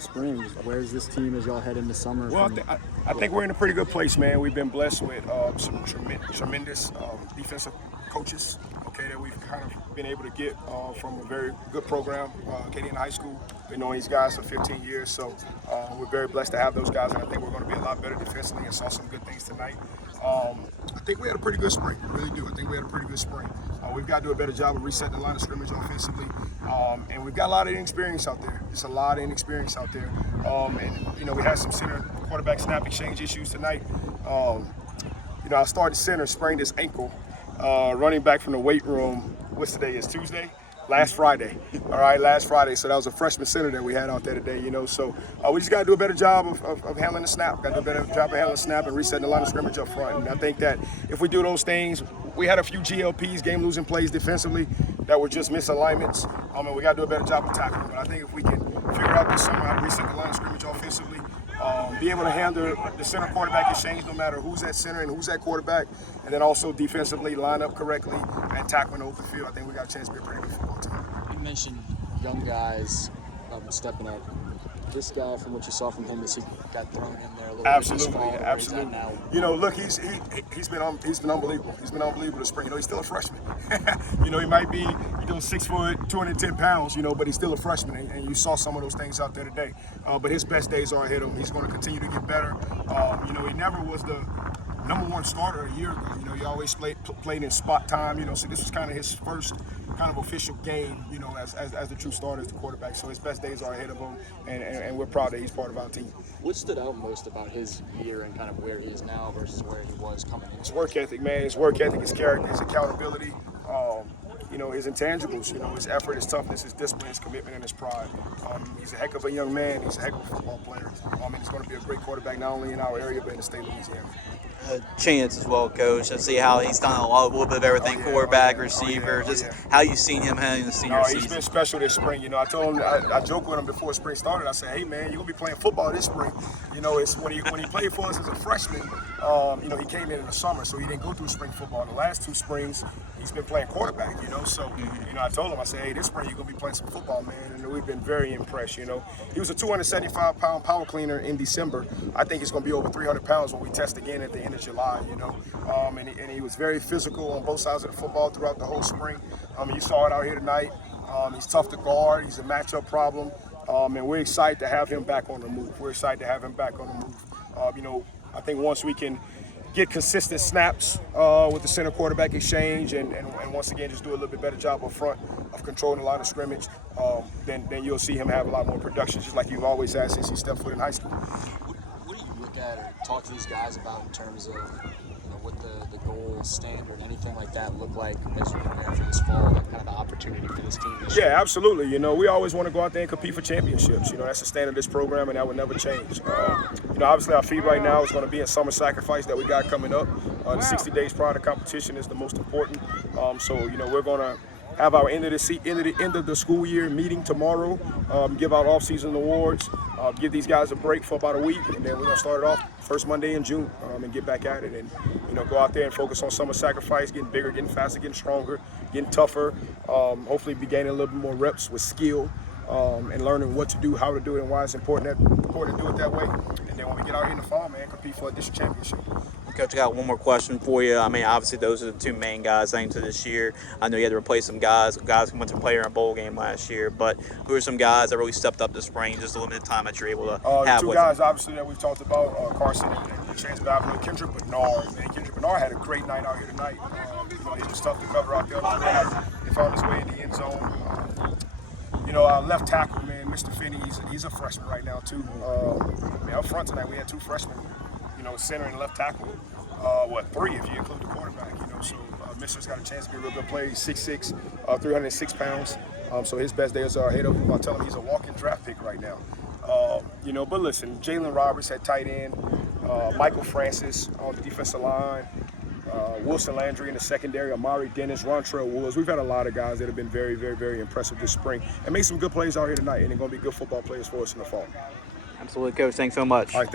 Spring. Where's this team as y'all head into summer? Well, I think we're in a pretty good place, man. We've been blessed with some tremendous defensive coaches, okay, that we've kind of been able to get from a very good program, Acadian High School. Been knowing these guys for 15 years, so we're very blessed to have those guys, and I think we're going to be a lot better defensively and saw some good things tonight. I think we had a pretty good spring. I really do. I think we had a pretty good spring. We've got to do a better job of resetting the line of scrimmage offensively, and we've got a lot of inexperience out there. It's a lot of inexperience out there, and you know, we had some center quarterback snap exchange issues tonight. You know, our starting center sprained his ankle running back from the weight room. What's today? Is Tuesday? Last Friday. All right, last Friday. So that was a freshman center that we had out there today, you know. So we just got to do a better job of handling the snap. Got to do a better job of handling the snap and resetting the line of scrimmage up front. And I think that if we do those things, we had a few GLPs, game-losing plays defensively, that were just misalignments. And we got to do a better job of tackling. But I think if we can figure out this summer how to reset the line of scrimmage offensively, be able to handle the center quarterback exchange no matter who's at center and who's at quarterback, and then also defensively line up correctly and tackling the open field, I think we got a chance to be a pretty good football team. You mentioned young guys stepping up. This guy, from what you saw from him, as he got thrown in there a little Absolutely, bit. absolutely. Now? You know, look, he's been unbelievable. He's been unbelievable this spring. You know, he's still a freshman. You know, he might be 6 foot, 210 pounds. You know, but he's still a freshman, and you saw some of those things out there today. But his best days are ahead of him. He's going to continue to get better. You know, he never was the #1 starter a year ago. You know, he always played in spot time. You know, so this was kind of his first kind of official game, you know, as the true starter as the quarterback. So his best days are ahead of him, and we're proud that he's part of our team. What stood out most about his year and kind of where he is now versus where he was coming in? His work ethic, man. His work ethic, his character, his accountability. You know, his intangibles, you know, his effort, his toughness, his discipline, his commitment, and his pride. He's a heck of a young man. He's a heck of a football player. And he's going to be a great quarterback not only in our area but in the state of Louisiana. Chance as well, Coach. I see how he's done a little bit of everything, quarterback, receiver, just how you've seen him in the senior season. He's been special this spring. You know, I told him, I joked with him before spring started. I said, hey, man, you're going to be playing football this spring. You know, it's when he played for us as a freshman, you know, he came in the summer, so he didn't go through spring football. The last 2 springs, he's been playing quarterback, you know. So, you know, I told him, I said, hey, this spring you're going to be playing some football, man. And we've been very impressed, you know. He was a 275-pound power cleaner in December. I think he's going to be over 300 pounds when we test again at the end of July, you know. And he was very physical on both sides of the football throughout the whole spring. You saw it out here tonight. He's tough to guard. He's a matchup problem. And we're excited to have him back on the move. We're excited to have him back on the move. You know, I think once we can get consistent snaps with the center quarterback exchange and once again just do a little bit better job up front of controlling the line of scrimmage, then you'll see him have a lot more production, just like you've always had since he stepped foot in high school. What do you look at or talk to these guys about in terms of what the goal standard, anything like that look like as you prepare for this fall, and kind of the opportunity for this team this year? Yeah, absolutely. You know, we always want to go out there and compete for championships. You know, that's the standard of this program, and that will never change. You know, obviously our feed right now is going to be in summer sacrifice that we got coming up. The 60 days prior to competition is the most important. So, you know, we're going to have our end of the school year meeting tomorrow, give out off-season awards, give these guys a break for about a week, and then we're going to start it off first Monday in June and get back at it and, you know, go out there and focus on summer sacrifice, getting bigger, getting faster, getting stronger, getting tougher, hopefully be gaining a little bit more reps with skill and learning what to do, how to do it, and why it's important to do it that way. And then when we get out here in the fall, man, compete for a district championship. Coach, I got one more question for you. I mean, obviously those are the 2 main guys into this year. I know you had to replace some guys who went to play in a bowl game last year, but who are some guys that really stepped up this spring, just the limited time that you're able to have the 2 with guys, them? obviously, that we've talked about, Carson and Chance Gavin, Kendrick Bernard. Man, Kendrick Bernard had a great night out here tonight. You know, he was tough to cover out there on the ground. He found his way in the end zone. You know, our left tackle, man, Mr. Finney, he's a freshman right now, too. Man, up front tonight, we had 2 freshmen, you know, center and left tackle. 3 if you include the quarterback, you know. So Mister's got a chance to be a real good player. He's 6'6", 306 pounds. So his best days are ahead of him. I tell him he's a walking draft pick right now. You know, but listen, Jalen Roberts at tight end, Michael Francis on the defensive line, Wilson Landry in the secondary, Amari Dennis, Rontrell Woods. We've had a lot of guys that have been very, very, very impressive this spring and made some good plays out here tonight, and they're going to be good football players for us in the fall. Absolutely, Coach. Thanks so much. All right, thank you.